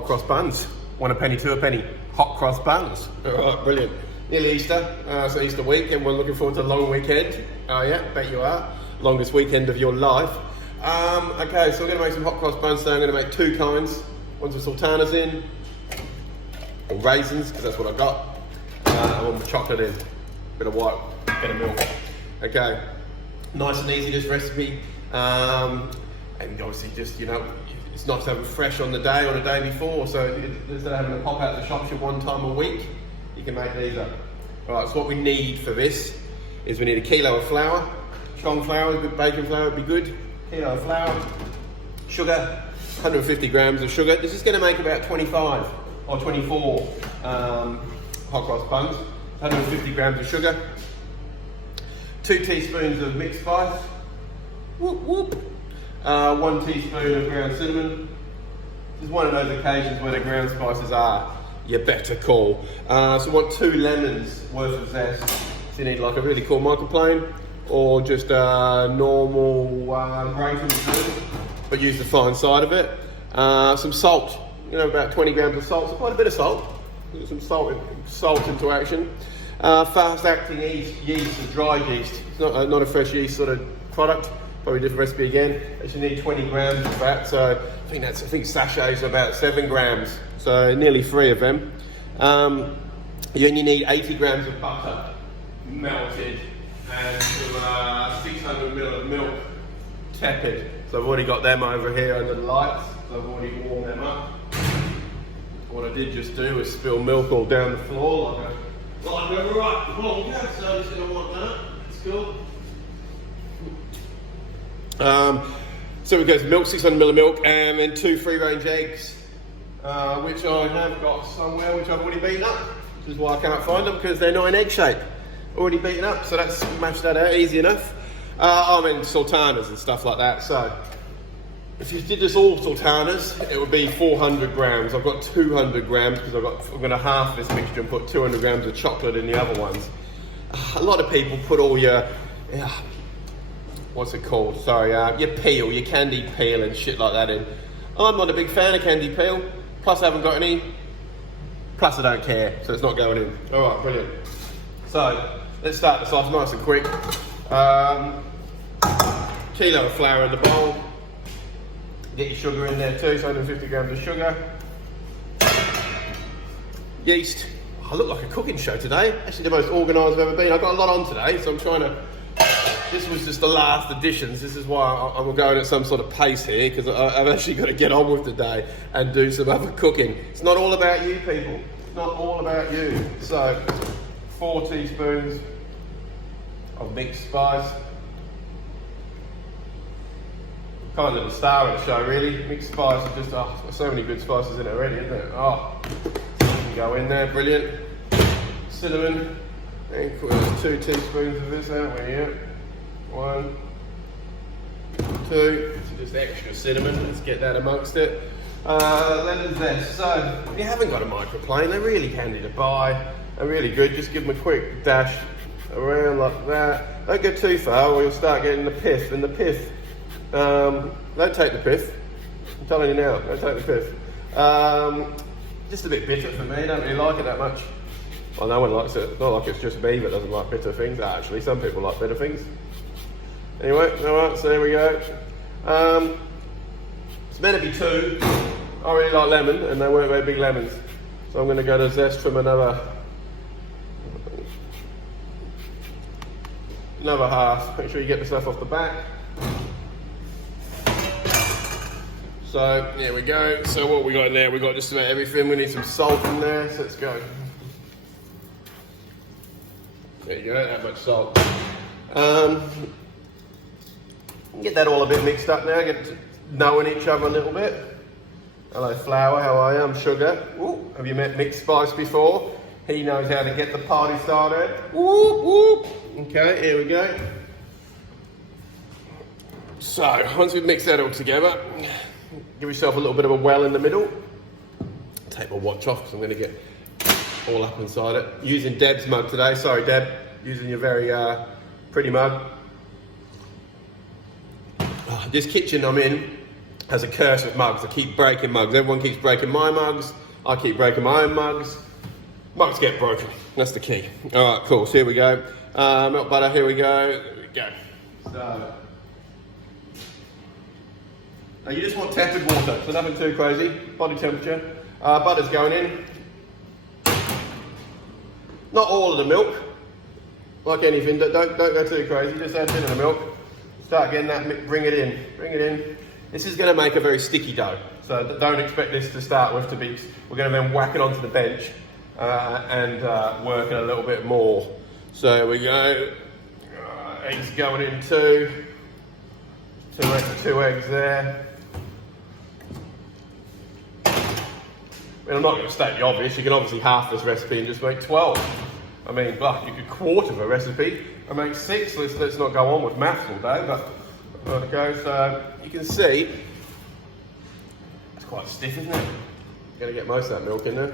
hot cross buns. 1 a penny, 2 a penny. Hot cross buns. All right, brilliant. Nearly Easter, so Easter week. Everyone looking forward to a long weekend. Oh yeah, bet you are. Longest weekend of your life. Okay, so we're gonna make some hot cross buns today. I'm gonna make 2 kinds. One's with sultanas in, or raisins, because that's what I got. And one with chocolate in. Bit of white, bit of milk. Okay, nice and easy, this recipe. And obviously just, you know, it's nice to have it fresh on the day or the day before, so instead of having to pop out the shop shop 1 time a week, you can make these up. Alright, so what we need for this is we need a kilo of flour, strong flour, good baking flour would be good, kilo of flour, sugar, 150 grams of sugar. This is going to make about 25 or 24 hot cross buns, 150 grams of sugar, 2 teaspoons of mixed spice, whoop whoop. 1 teaspoon of ground cinnamon. This is one of those occasions where the ground spices are your better call. So we want 2 lemons worth of zest. So you need like a really cool microplane or just a normal grating spoon, but use the fine side of it. Some salt, you know, about 20 grams of salt, so quite a bit of salt. Put some salt into action. Fast acting yeast is dry yeast. It's not a fresh yeast sort of product. Probably a different recipe again. You need 20 grams of that, so I think sachets are about 7 grams, so nearly 3 of them. You only need 80 grams of butter melted and 600 ml of milk tepid. So I've already got them over here under the lights, so I've already warmed them up. What I did just do was spill milk all down the floor like a right plonker, so I'm just going to want that. It's cool. So we go to milk, 600 ml of milk, and then 2 free-range eggs, which I have got somewhere, which I've already beaten up, which is why I can't find them, because they're not in egg shape. Already beaten up, so that's mashed that out, easy enough. I mean sultanas and stuff like that, so if you did this all sultanas, it would be 400 grams. I've got 200 grams, because I'm going to half this mixture and put 200 grams of chocolate in the other ones. A lot of people put all your... what's it called? Sorry, your peel, your candy peel and shit like that in. I'm not a big fan of candy peel, plus I haven't got any, plus I don't care, so it's not going in. Alright, brilliant. So, let's start this off nice and quick. Kilo of flour in the bowl. Get your sugar in there too, so 150 grams of sugar. Yeast. I look like a cooking show today. Actually the most organised I've ever been. I've got a lot on today, so I'm trying to... This was just the last additions. This is why I'm going at some sort of pace here, because I've actually got to get on with the day and do some other cooking. It's not all about you, people. It's not all about you. So, 4 teaspoons of mixed spice. Kind of the star of the show, really. Mixed spice is just, there's so many good spices in it already, isn't there? Go in there, brilliant. Cinnamon. And there's 2 teaspoons of this out here. 1, 2, so just extra cinnamon, let's get that amongst it. Lemon zest, so if you haven't got a microplane, they're really handy to buy, they're really good, just give them a quick dash around like that. Don't go too far or you'll start getting the pith, and the pith, don't take the pith, I'm telling you now, don't take the pith. Just a bit bitter for me, I don't really like it that much. Well, no one likes it, it's not like it's just me that doesn't like bitter things, actually some people like bitter things. Anyway, alright, so there we go. It's meant to be 2. I really like lemon, and they weren't very big lemons. So I'm going to go to zest from another half. Make sure you get the stuff off the back. So, there we go. So what we got in there, we got just about everything. We need some salt in there, so let's go. There you go, that much salt. Get that all a bit mixed up now, get to knowing each other a little bit. Hello flour, how are you? I'm Sugar. Ooh, have you met Mixed Spice before? He knows how to get the party started. Whoop, whoop. Okay, here we go. So, once we've mixed that all together, give yourself a little bit of a well in the middle. Take my watch off because I'm going to get all up inside it. Using Deb's mug today, sorry Deb, using your very pretty mug. This kitchen I'm in, has a curse with mugs. I keep breaking mugs. Everyone keeps breaking my mugs. I keep breaking my own mugs. Mugs get broken. That's the key. All right, cool. So here we go. Milk butter. Here we go. There we go. So now you just want tepid water, so nothing too crazy. Body temperature. Butter's going in. Not all of the milk. Like anything, don't go too crazy. Just add a bit of the milk. Start getting that. Bring it in. Bring it in. This is going to make a very sticky dough, so don't expect this to start with to be. We're going to then whack it onto the bench and work it a little bit more. So here we go. Eggs going in two eggs there. I mean, I'm not going to state the obvious. You can obviously half this recipe and just make 12. I mean, well, you could quarter a recipe and make 6. Let's not go on with maths all day, but there it goes. So you can see it's quite stiff, isn't it? Got to get most of that milk in there.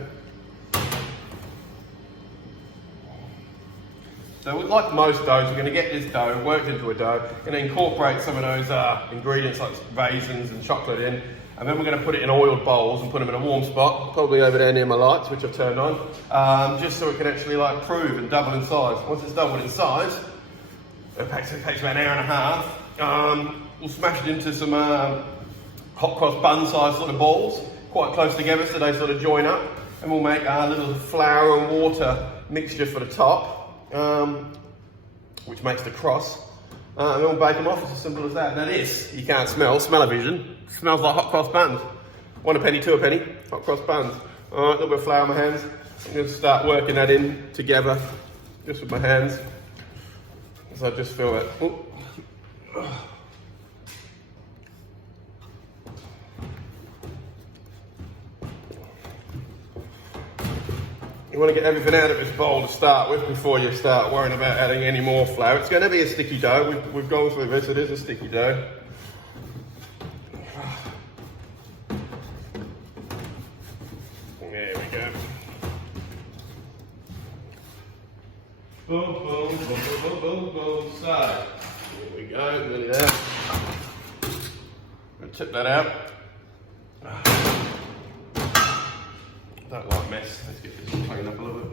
So like most doughs, we're going to get this dough worked into a dough, going to incorporate some of those ingredients like raisins and chocolate in, and then we're going to put it in oiled bowls and put them in a warm spot, probably over there near my lights, which I've turned on, just so it can actually like prove and double in size. Once it's doubled in size, it takes about an hour and a half. We'll smash it into some hot cross bun size sort of balls, quite close together so they sort of join up, and we'll make a little flour and water mixture for the top. Which makes the cross, and then we'll bake them off. It's as simple as that. Now this, you can't smell-o-vision. Smells like hot cross buns. 1 a penny, 2 a penny, hot cross buns. All right, a little bit of flour in my hands. I'm going to start working that in together, just with my hands. So I just feel that. Ooh. You want to get everything out of this bowl to start with before you start worrying about adding any more flour. It's going to be a sticky dough. We've gone through this. It is a sticky dough. There we go. Boom, boom, boom, boom, boom, boom, boom. So, here we go. Nearly there. I'm going to tip that out. I don't like mess. Let's get this cleaned up a little bit.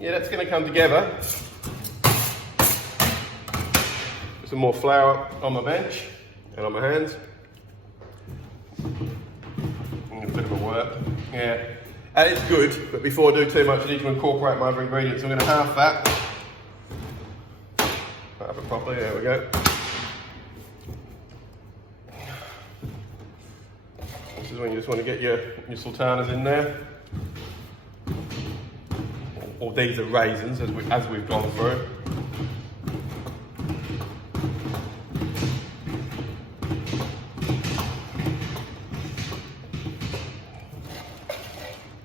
Yeah, that's going to come together. Some more flour on my bench and on my hands. And a bit of a work. Yeah, and it's good, but before I do too much, I need to incorporate my other ingredients. I'm going to half that. Half it properly. There we go. This is when you just want to get your sultanas in there. Or these are raisins, as we've gone through.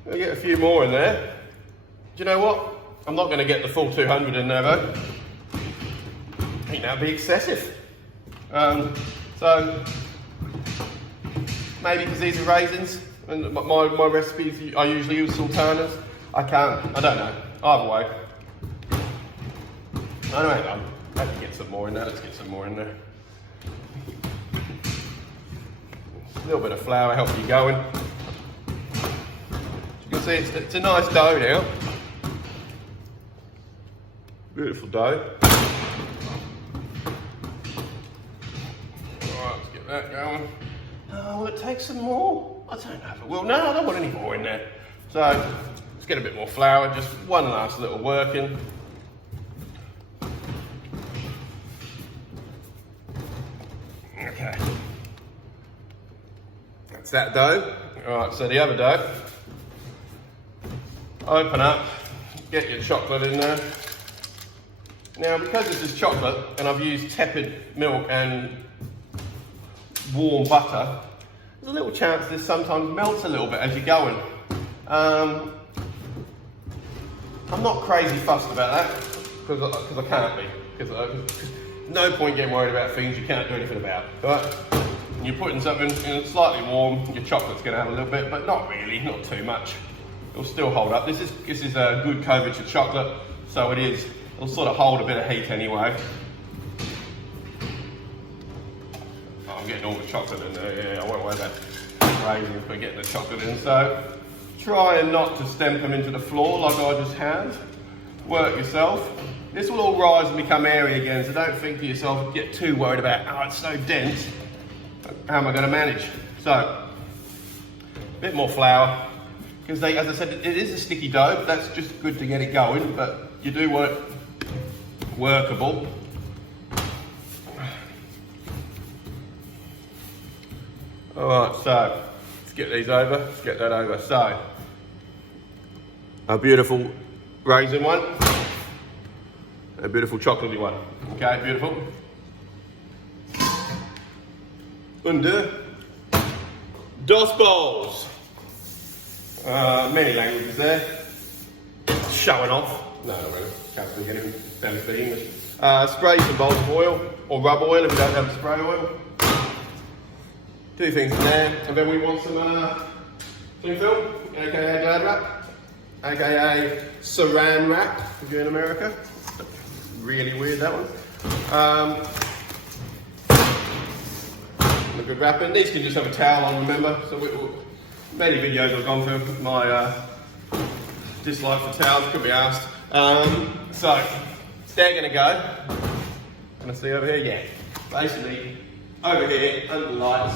I'll get a few more in there. Do you know what? I'm not going to get the full 200 in there though. I think that'd be excessive. So maybe because these are raisins, and my recipes, I usually use sultanas. I don't know. Either way. Anyway, I can get some more in there. Let's get some more in there. A little bit of flour helps you going. As you can see, it's a nice dough now. Beautiful dough. Alright, let's get that going. Oh, will it take some more? I don't know if it will. No, I don't want any more in there. So, let's get a bit more flour, just one last little working. Okay. That's that dough. Alright, so the other dough. Open up, get your chocolate in there. Now, because this is chocolate, and I've used tepid milk and warm butter, there's a little chance this sometimes melts a little bit as you're going. I'm not crazy fussed about that, because I can't be. Because no point getting worried about things you can't do anything about. Right? When you're putting something in slightly warm, your chocolate's going to have a little bit, but not really, not too much. It'll still hold up. This is a good Kovic chocolate, so it'll sort of hold a bit of heat anyway. I'm getting all the chocolate in there. Yeah, I won't worry about raisins, but getting the chocolate in. So try and not to stamp them into the floor like I just have. Work yourself. This will all rise and become airy again, so don't think to yourself, get too worried about, oh, it's so dense. How am I going to manage? So, a bit more flour, because as I said, it is a sticky dough, but that's just good to get it going, but you do want workable. Alright, so, let's get these over, let's get that over. So, a beautiful raisin one, a beautiful chocolatey one. Okay, beautiful. Under dos bowls. Many languages there. Showing off. No, not really. Can't really get him down to speak English. Spray some bowls of oil or rub oil if you don't have spray oil. Two things in there, and then we want some cling film, aka Glad wrap, aka Saran wrap if you're in America. Really weird that one. A good wrapping. These can just have a towel on, remember. So many videos I've gone through my dislike for towels, could be asked. So they're going to go. Can I see over here? Yeah. Basically, over here under the lights,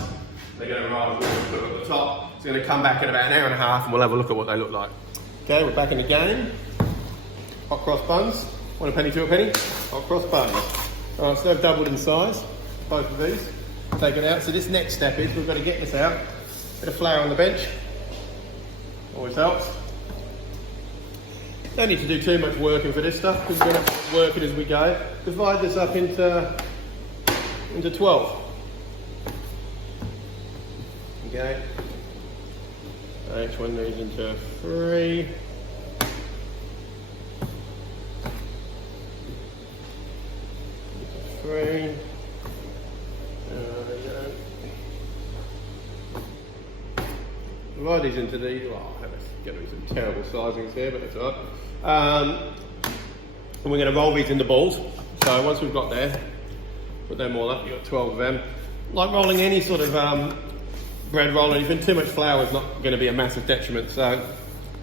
they're going to rise look at the top. It's going to come back in about an hour and a half, and we'll have a look at what they look like. Okay, we're back in the game. Hot cross buns. 1 penny, 2 penny. Hot cross buns. Alright, so they've doubled in size, both of these. Take it out. So this next step is we've got to get this out. Bit of flour on the bench. Always helps. Don't need to do too much working for this stuff because we're going to work it as we go. Divide this up into 12. Okay. Each one needs into 3. There we go. Divide these into these. Oh, I have to get some terrible sizings here, but it's alright. And we're going to roll these into balls. So once we've got there, put them all up. You've got 12 of them. Like rolling any sort of bread roll or anything, too much flour is not going to be a massive detriment. So, in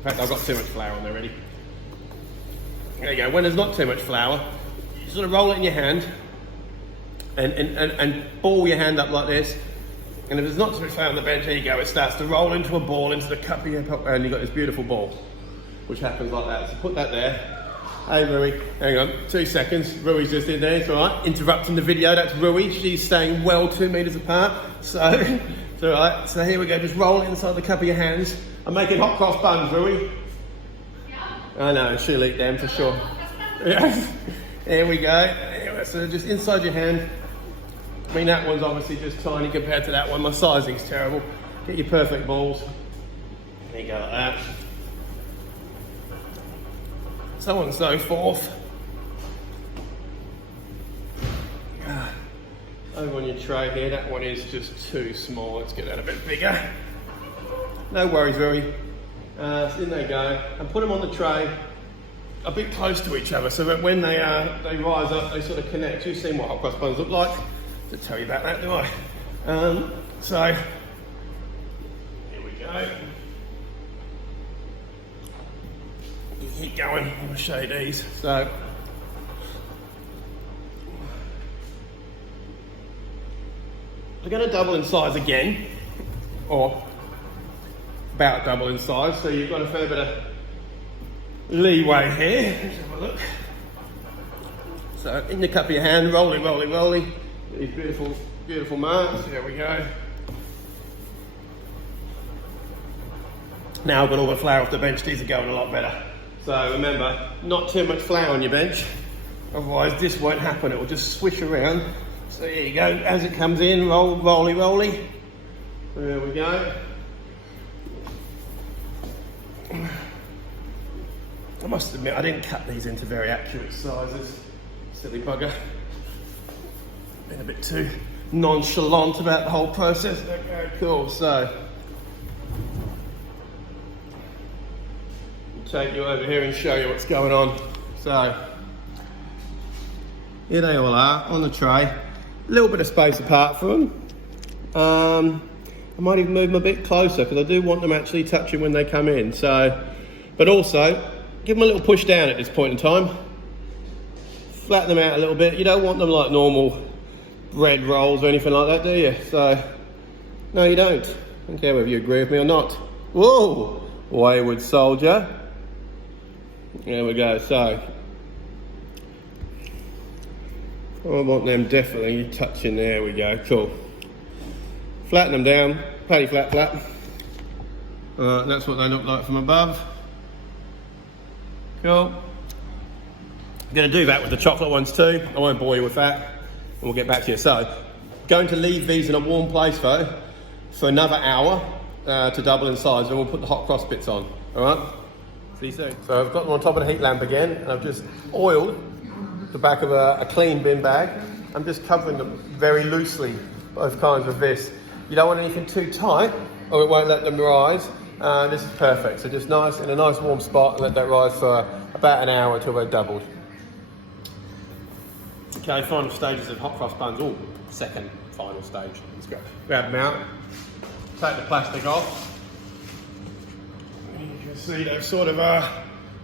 fact, I've got too much flour on there already. There you go. When there's not too much flour, you sort of roll it in your hand and ball your hand up like this. And if there's not too much flour on the bench, there you go. It starts to roll into a ball into the cup of your cup, and you've got this beautiful ball, which happens like that. So put that there. Hey Rui, hang on, 2 seconds. Rui's just in there, it's alright. Interrupting the video, that's Rui. She's staying well 2 meters apart. So, it's alright. So here we go, just roll it inside the cup of your hands. I'm making hot cross buns, Rui. Yeah. I know, she'll eat them for sure. There we go. So just inside your hand. I mean, that one's obviously just tiny compared to that one. My sizing's terrible. Get your perfect balls. There you go, like that. So on and so forth. Over on your tray here, that one is just too small. Let's get that a bit bigger. No worries, Rui. So in they go. And put them on the tray a bit close to each other so that when they rise up, they sort of connect. You've seen what hot cross buns look like. To tell you about that, do I? So, here we go. Keep going, I'm going to show you these. So, they're going to double in size again, or about double in size, so you've got a fair bit of leeway here. Let's have a look. So, in the cup of your hand, rolling, rolling, rolling. These beautiful, beautiful marks. There we go. Now I've got all the flour off the bench, these are going a lot better. So remember, not too much flour on your bench, otherwise this won't happen, it will just swish around. So here you go, as it comes in, roll, rolly, rolly. There we go. I must admit, I didn't cut these into very accurate sizes. Silly bugger. Been a bit too nonchalant about the whole process. Okay, cool. So, I'll take you over here and show you what's going on. So, here they all are on the tray. A little bit of space apart from them. I might even move them a bit closer because I do want them actually touching when they come in. So, but also give them a little push down at this point in time. Flatten them out a little bit. You don't want them like normal bread rolls or anything like that, do you? So, no, you don't. I don't care whether you agree with me or not. Whoa, wayward soldier. There we go. So, I want them definitely touching. There we go. Cool. Flatten them down. Patty flat, flat. That's what they look like from above. Cool. I'm going to do that with the chocolate ones too. I won't bore you with that. And we'll get back to you. So, going to leave these in a warm place though for another hour to double in size, and we'll put the hot cross bits on. All right. See you soon. So I've got them on top of the heat lamp again, and I've just oiled the back of a clean bin bag. I'm just covering them very loosely, both kinds with this. You don't want anything too tight, or it won't let them rise. This is perfect. So just nice in a nice warm spot, and let that rise for about an hour until they're doubled. Okay, final stages of hot cross buns. Oh, second final stage. Let's go. Grab them out. Take the plastic off. You can see they've sort of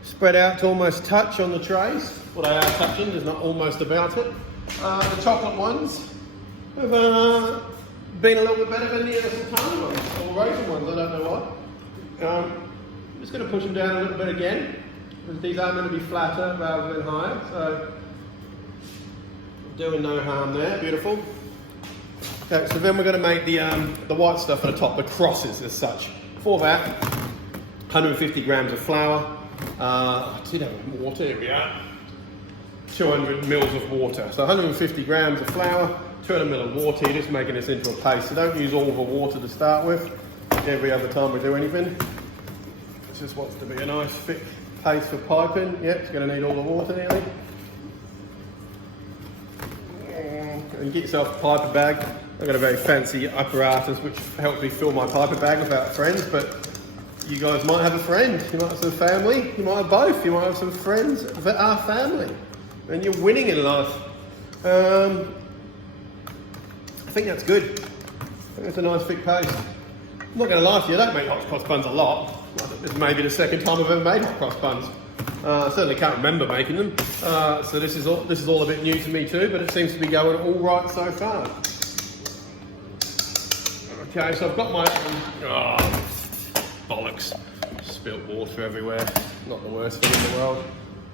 spread out to almost touch on the trays. Well, they are touching, there's not almost about it. The chocolate ones have been a little bit better than the sultana ones, or raisin ones, I don't know why. I'm just going to push them down a little bit again, because these are going to be flatter rather than higher, so doing no harm there. Beautiful. Okay, so then we're going to make the white stuff at the top, the crosses as such. For that, 150 grams of flour. I did have water, here we are. 200 mils of water. So 150 grams of flour, 200 ml of water. You're just making this into a paste. So don't use all the water to start with. Every other time we do anything. It just wants to be a nice thick paste for piping. Yep, it's going to need all the water nearly. And get yourself a piper bag. I've got a very fancy apparatus which helps me fill my piper bag without friends, but you guys might have a friend, you might have some family, you might have both, you might have some friends that are family, and you're winning in life. I think that's good. I think it's a nice thick paste. I'm not going to lie to you, I don't make hot cross buns a lot. This is maybe the second time I've ever made hot cross buns. I certainly can't remember making them, so this is all a bit new to me too, but it seems to be going all right so far. Okay, so I've got my bollocks, spilt water everywhere. Not the worst thing in the world.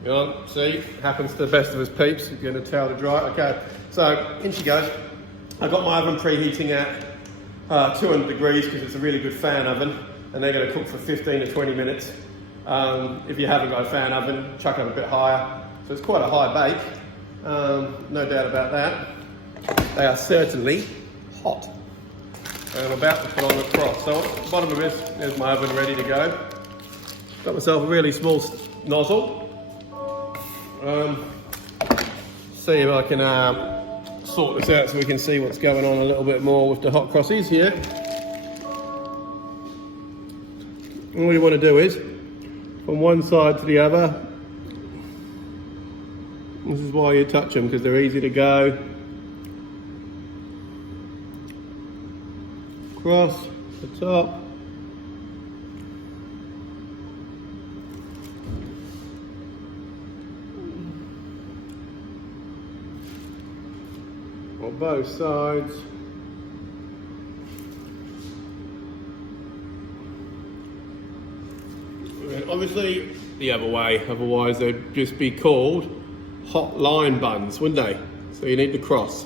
You know, see, happens to the best of us peeps. You're going to towel to dry. Okay, so in she goes. I've got my oven preheating at 200 degrees because it's a really good fan oven, and they're going to cook for 15 to 20 minutes. If you haven't got a fan oven, chuck it up a bit higher. So it's quite a high bake, no doubt about that. They are certainly hot. And I'm about to put on the cross. So at the bottom of this, there's my oven ready to go. Got myself a really small nozzle. See if I can sort this out so we can see what's going on a little bit more with the hot crossies here. And all you want to do is, from one side to the other, this is why you touch them, because they're easy to go. Across the top. On both sides. And obviously the other way, otherwise they'd just be called hot line buns, wouldn't they? So you need the cross.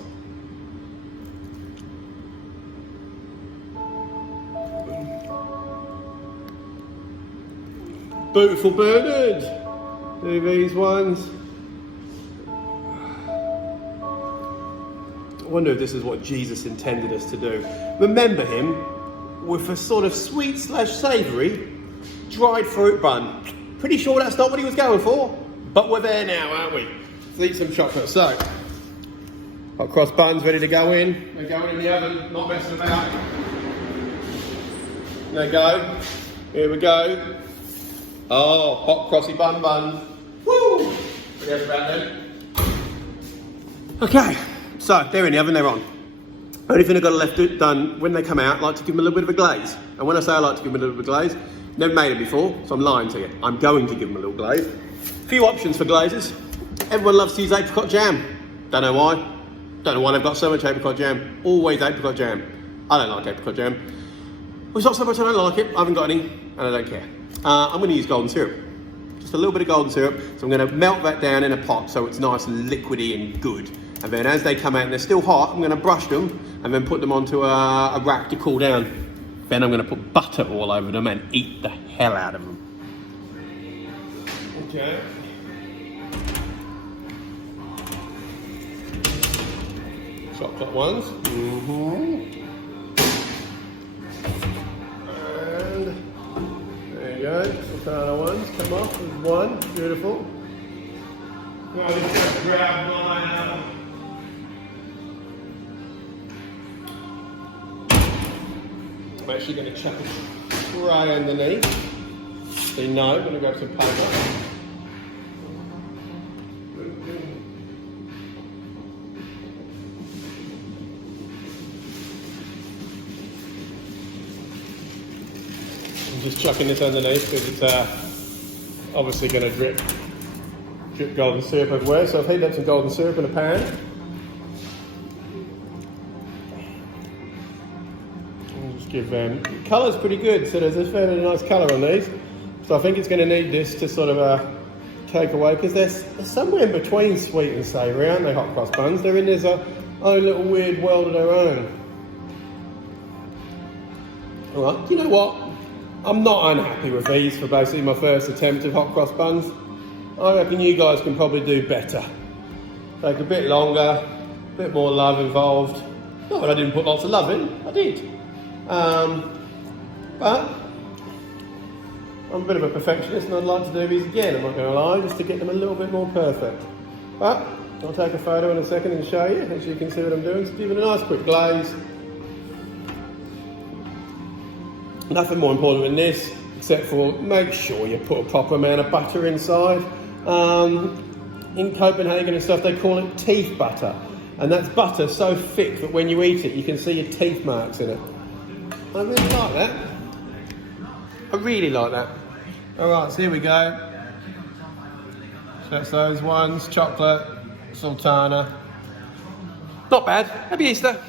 Beautiful Bernard. Do these ones. I wonder if this is what Jesus intended us to do. Remember him with a sort of sweet / savoury dried fruit bun. Pretty sure that's not what he was going for, but we're there now, aren't we? Let's eat some chocolate. So, hot cross buns ready to go in. They're going in the oven, not messing about. There we go. Here we go. Oh, hot crossy bun. Woo! Forget about them. Okay, so they're in the oven, they're on. Only thing I've got left done when they come out, I like to give them a little bit of a glaze. And when I say I like to give them a little bit of a glaze, never made it before, so I'm lying to you. I'm going to give them a little glaze. Few options for glazes. Everyone loves to use apricot jam. Don't know why. Don't know why they've got so much apricot jam. Always apricot jam. I don't like apricot jam. Well, it's not so much I don't like it, I haven't got any, and I don't care. I'm going to use golden syrup. Just a little bit of golden syrup. So I'm going to melt that down in a pot so it's nice and liquidy and good. And then as they come out and they're still hot, I'm going to brush them and then put them onto a rack to cool down. Then I'm going to put butter all over them and eat the hell out of them. Okay. Chocolate ones. And there you go. Sultana ones come off. There's one. Beautiful. Now I just grab my I'm actually going to chuck a tray underneath. So you know, I'm going to grab some paper. I'm just chucking this underneath because it's obviously going to drip golden syrup everywhere. So I've heated up some golden syrup in a pan. Give them colour's pretty good, so there's a fairly nice colour on these. So I think it's going to need this to sort of take away, because they're somewhere in between sweet and savoury, aren't they, hot cross buns? They're in this own little weird world of their own. Alright, you know what? I'm not unhappy with these for basically my first attempt at hot cross buns. I reckon you guys can probably do better. Take a bit longer, a bit more love involved. Not that I didn't put lots of love in, I did. But I'm a bit of a perfectionist and I'd like to do these again, I'm not going to lie, just to get them a little bit more perfect. But I'll take a photo in a second and show you, so you can see what I'm doing. So give it a nice quick glaze. Nothing more important than this, except for make sure you put a proper amount of butter inside. In Copenhagen and stuff, they call it teeth butter. And that's butter so thick that when you eat it, you can see your teeth marks in it. I really like that. I really like that. Alright, so here we go. So that's those ones, chocolate, sultana. Not bad. Happy Easter.